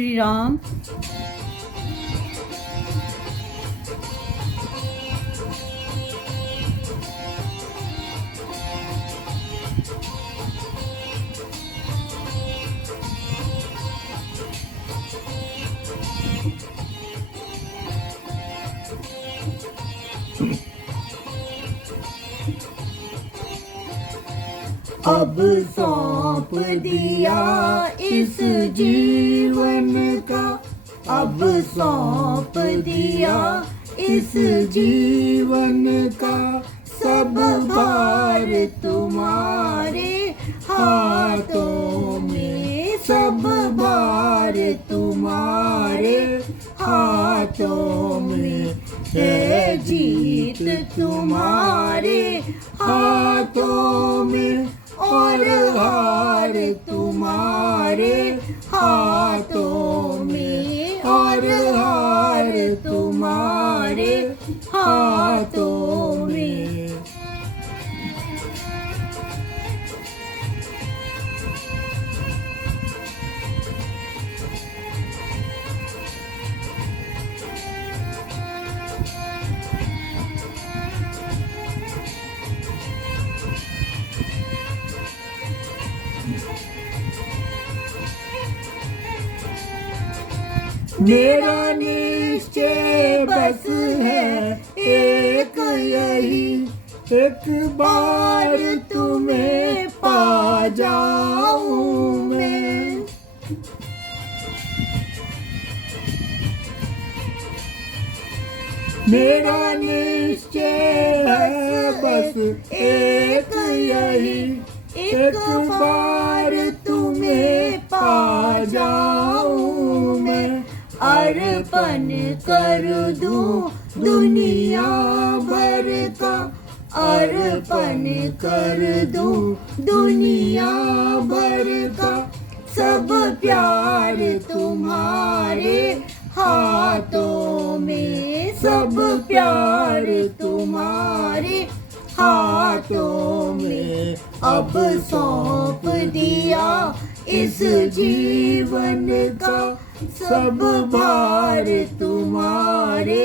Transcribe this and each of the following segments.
श्री राम। अब सौंप दिया इस जीवन का, अब सौंप दिया इस जीवन का, सब भार तुम्हारे हाथों में, सब भार तुम्हारे हाथों में, है जीत तुम्हारे हाथों में, और हार तुम्हारे हाथों में, और हार तुम्हारे हाथों में। मेरा निश्चय बस है एक यही, एक बार तुम्हें पा जाऊं मैं। मेरा निश्चय है बस एक यही, एक बार तुम्हें पा जाऊं मैं। अर्पण कर दूं दुनिया भर का, अर्पण कर दूं दुनिया भर का, सब प्यार तुम्हारे हाथों में, सब प्यार तुम्हारे हाथों में। अब सौंप दिया इस जीवन का, सब भार तुम्हारे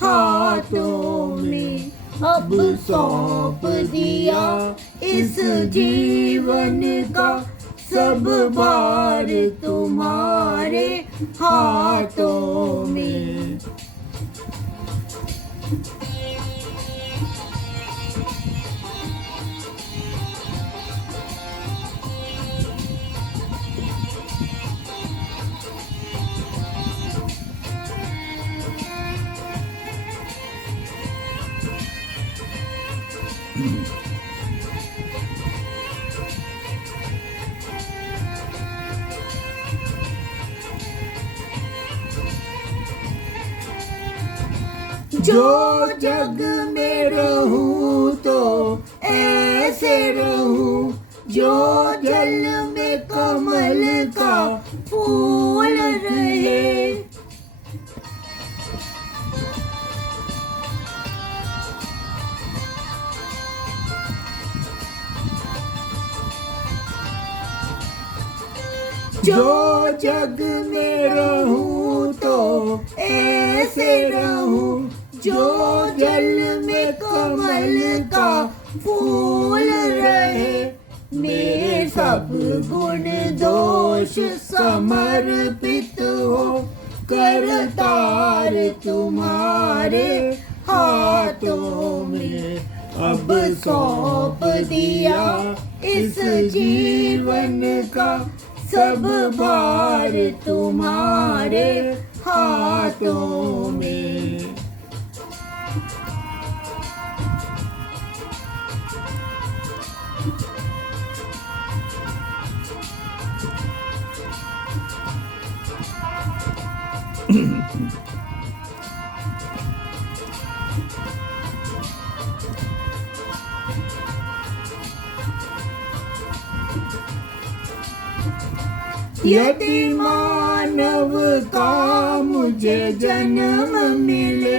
हाथों में। अब सौंप दिया इस जीवन का, सब भार तुम्हारे हाथों में। जो जग में रहूं तो ऐसे रहूं, जो जल में कमल का फूल रहे। जो जग में रहूं तो ऐसे रहूं, जो जल में कमल का फूल रहे। मेरे सब गुण दोष समर्पित हो, करतार तुम्हारे हाथों में। अब सौंप दिया इस जीवन का, सब भार तुम्हारे हाथों में। यदि मानव का मुझे जन्म मिले,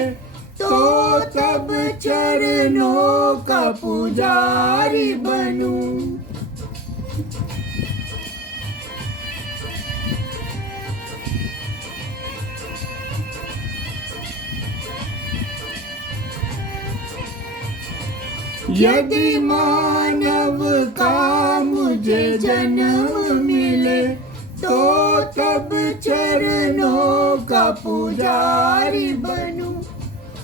तो तब चरणों का पुजारी बनूं। यदि मानव का मुझे जन्म मिले तो तब चरणों का पुजारी बनूं।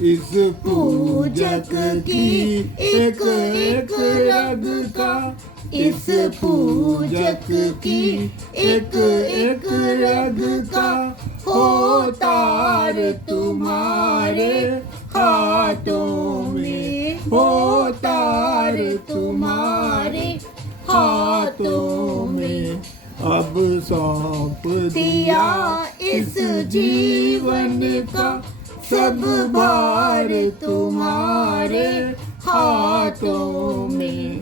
इस पूजक की एक एक रग का, इस पूजक की एक एक रग का हो तार तुम्हारे हाथों में, हो तार तुम्हारे हाथों में। अब सौंप दिया इस जीवन का सब भार तुम्हारे हाथों में।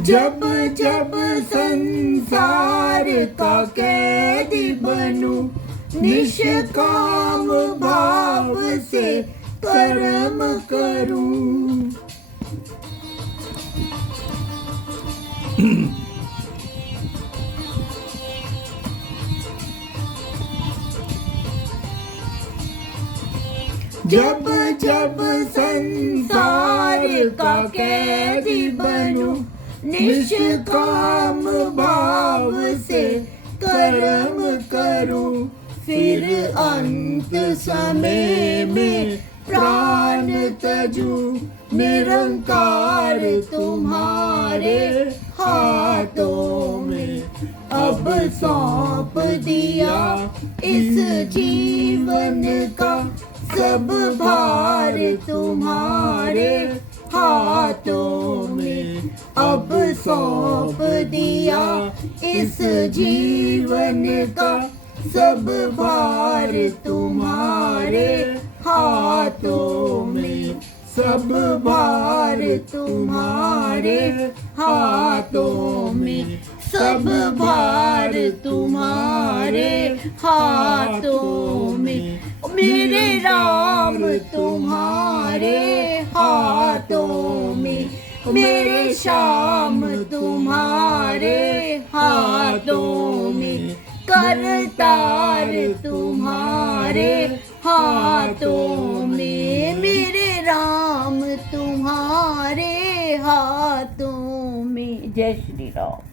जब जब संसार का कैदी बनूं, निष्काम भाव से कर्म करूं। जब जब संसार का कैदी बनूं, निष्काम भाव से कर्म करूं। फिर अंत समय में प्राण तजूं, निरंकार तुम्हारे हाथों में। अब सौंप दिया इस जीवन का सब भार तुम्हारे हाथों में। अब सौंप दिया इस जीवन का सब भार तुम्हारे हाथों में। सब भार तुम्हारे हाथों में। सब भार तुम्हारे हाथों में। मेरे राम तुम्हारे हाथों में। मेरे श्याम तुम्हारे हाथों में। करतार तुम्हारे हाथों में। मेरे राम तुम्हारे हाथों में। जय श्री राम।